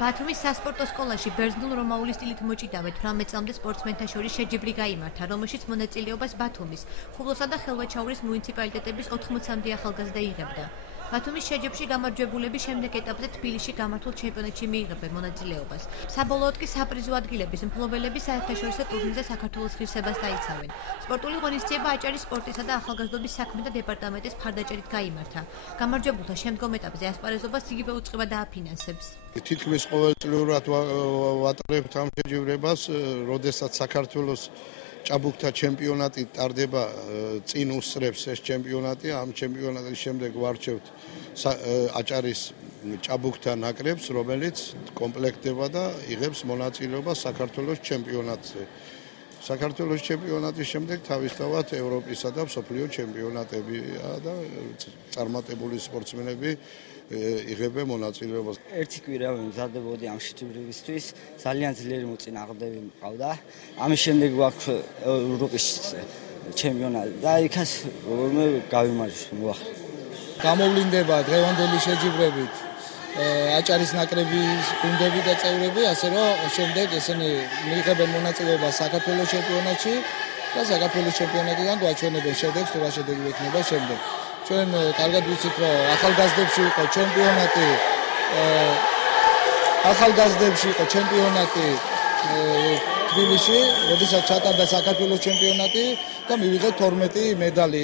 ბათუმის სასპორტო სკოლაში ბერძნულ-რომაული სტილით მოჭიდავე 18 წლამდე სპორტსმენთა შორის შეჯიბრი გაიმართა, რომელშიც მონაწილეობას ბათუმის, ხულოსა და ხელვაჩაურის მუნიციპალიტეტების 80-მდე ახალგაზრდა იღებდა. ბათუმის შეჯიბრში გამარჯვებულები შემდეგ ეტაპზე თბილისში გამართულ ჩემპიონატში მიიღებენ მონაწილეობას. საბოლოოდ კი საპრიზო ადგილების მფლობელები საერთაშორისო ტურნირზე საქართველოს ღირსებას დაიცავენ. სპორტული ღონისძიება აჭარის სპორტისა და ახალგაზრდობის საქმეთა დეპარტამენტის მხარდაჭერით გაიმართა. გამარჯვებულთა შემდგომ ეტაპზე ასპარეზობას იგივე უწყება დააფინანსებს. თითქმის ყოველწლიურად ვატარებთ ამ შეჯიბრებას, როდესაც საქართველოს ჭაბუკთა ჩემპიონატი ტარდება, წინ უსწრებს ეს ჩემპიონატი, ამ ჩემპიონატის შემდეგ ვარჩევთ აჭარის ჭაბუკთა ნაკრებს, რომელიც კომპლექტდება და იღებს მონაწილეობას საქართველოს ჩემპიონატზე. საქართველოს ჩემპიონატის შემდეგ თავისთავად ევროპისა და მსოფლიო ჩემპიონატებია და წარმატებული სპორტსმენები იღებენ მონაწილეობას. ერთი კვირა ვიმზადებოდი ამ შეჯიბრებისთვის, ძალიან ძლიერი მოწინააღმდეგე მყავდა. ამის შემდეგ გვაქვს ევროპის ჩემპიონატი და იქაც მე გავიმარჯვე მოახერხე. გამოვლინდება დღევანდელი შეჯიბრებით აჭარის ნაკრების გუნდები და წევრები, ასე რომ შემდეგ ესენი მიიღებენ მონაწილეობას საქართველოს ჩემპიონატში და საქართველოს ჩემპიონატიდან გვაჩვენებენ შედეგს, თუ რა შედეგი ექნება შემდეგ. ჩვენ კარგად ვიცით, რომ ახალგაზრდებში იყო ჩემპიონატი თბილისში, როდესაც ჩატარდა საქართველოს ჩემპიონატი და მივიღეთ 12 მედალი.